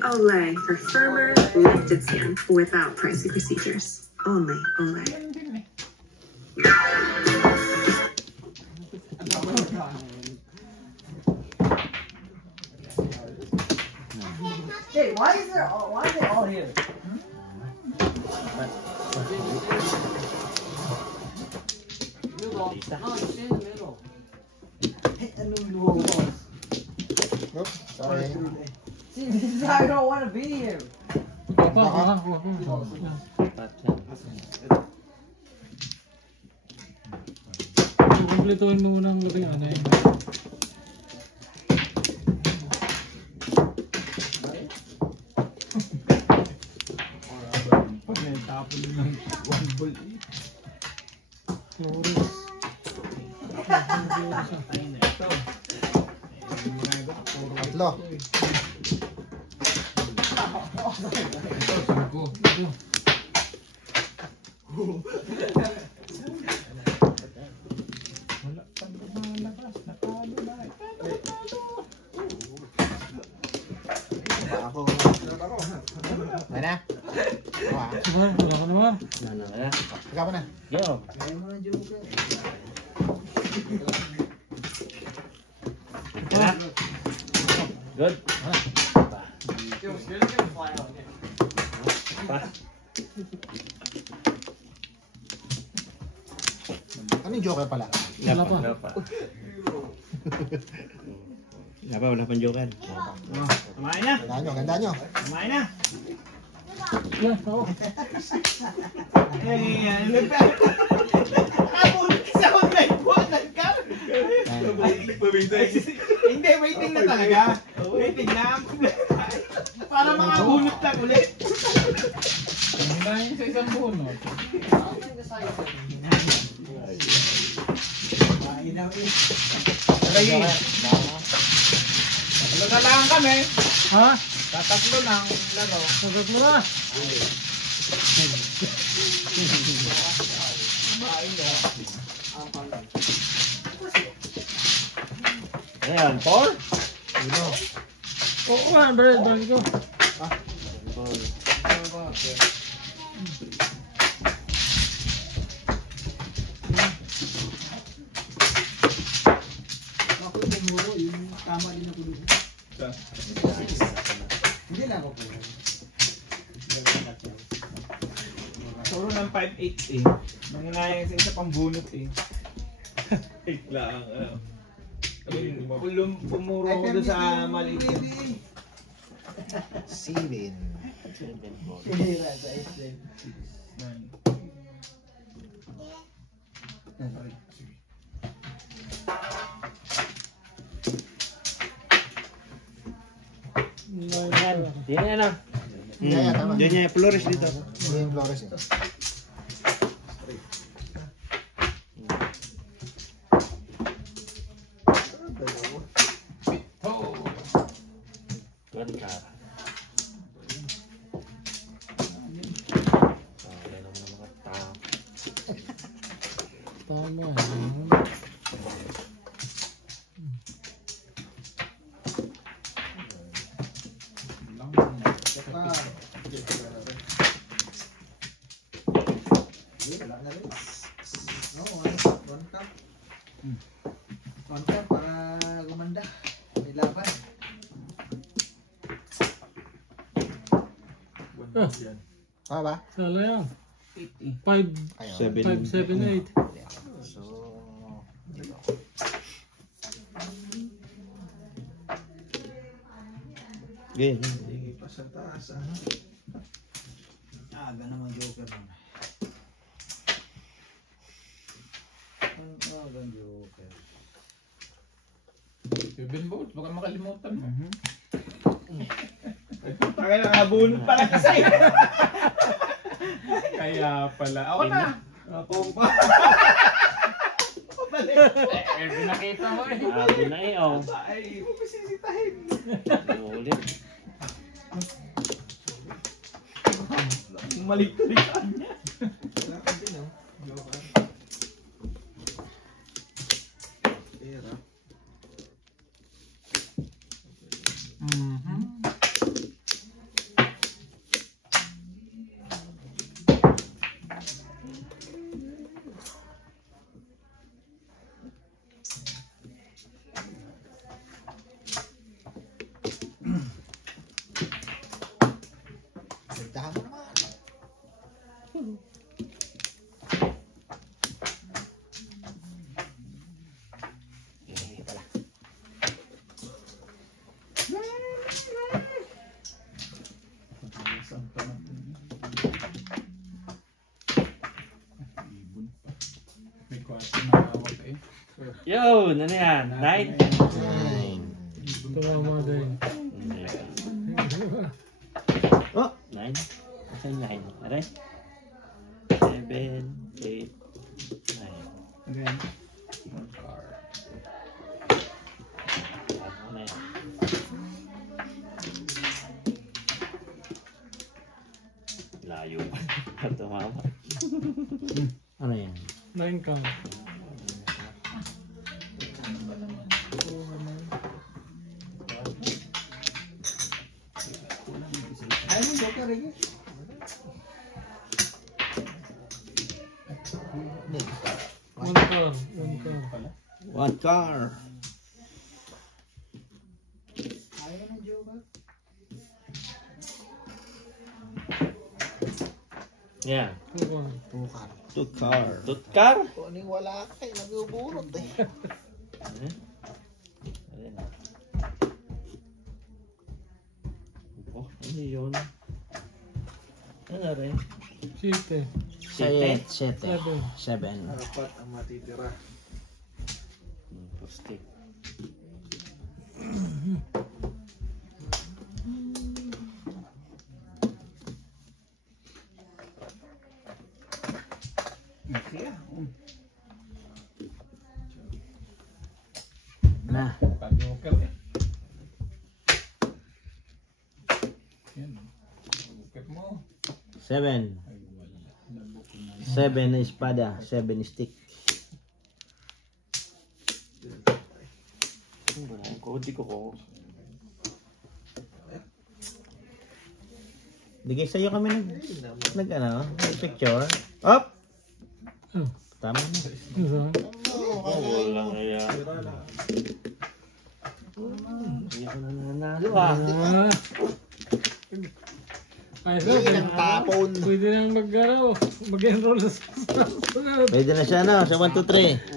Olay for firmer, lifted skin without pricey procedures. Only Olay. Hey, why is they all here? No, it's in the middle. And the middle was. Oops, sorry. See, this is how I don't want to be here. Kumpletuhin mo muna ang labing ano yun. Tapon ng one ball eh. Flores. Tatlo. Wala pa lumalabas. Natalo na. Ako. Ay na. Wala ka naman. Ikaw pa na. Yo. Good. Ano yung joker pala? Wala pa. Wala pang joker. Kumain na. Ganda nyo. Kumain na. Wala, ako. Sa online po, nagkar. Hindi, waiting na talaga. Waiting na. Para makabunot lang ulit. Hinahin sa isang bunot. Lagi. Tatlo na lang kami. Ha? Tatatlo lang laro. Sagot mo na. Ayan, Paul. Oo nga, balik ko. Ako tumuro, yung tama din ako doon. Hindi lang ako po. Puro ng 5-8 eh. Nanginayang sa isa pang bunot eh. 8 lang. Pumuro ko doon sa maliit. Sibin. Hira sa isip. Yan na. Yeah, tama. Diyan niya, Flores dito. Hindi yung Flores eh. Tama. One cup para gumanda. May laban. Tama ba? Sala yan. 5, Ayun. 5, 7, 8. So, dito. Game. Sa taas. Aga naman joker mo. Aga joker. 7 votes, baka makalimutan mo. Kaya nakabunot pala kasi. Kaya pala. Ako na. Ako pa. Eh, pinakita mo eh. Ako na eh, oh. Ay, sisitahin. Ulit. Maligtalikan niya. Lakan din oh. Joker. Pera. Yun, ano yan? 9? Tumama din. Oh, 9. Asan 9? Aray? 7, 8, 9. Again. Ano na yan? Layo pa. Tumama. Ano yan? 9 count. Ay, mo ka rin. One count. One count. One car. Yeah. Two count. Tukar. Two car. Two car? Kung anong wala ka eh, nagbuburot eh. Ayan. Oh, ano yun? Ano rin? Siyete. Sete. Seven. 7. Apat ang matitira. Stick. Okay. Na. Pag-joker eh. Yan. Joker mo. 7. 7 na espada. 7 stick. Wala yung kodi ko. Bigay sa'yo kami picture. Up! Oh. Tama na. Ano? Wala kaya. Hindi ako nananalo ah. Ayos Hindi na. ng tapon. Pwede nang mag-enroll sa sunod. Pwede na siya na. Sa 1, 2, 3.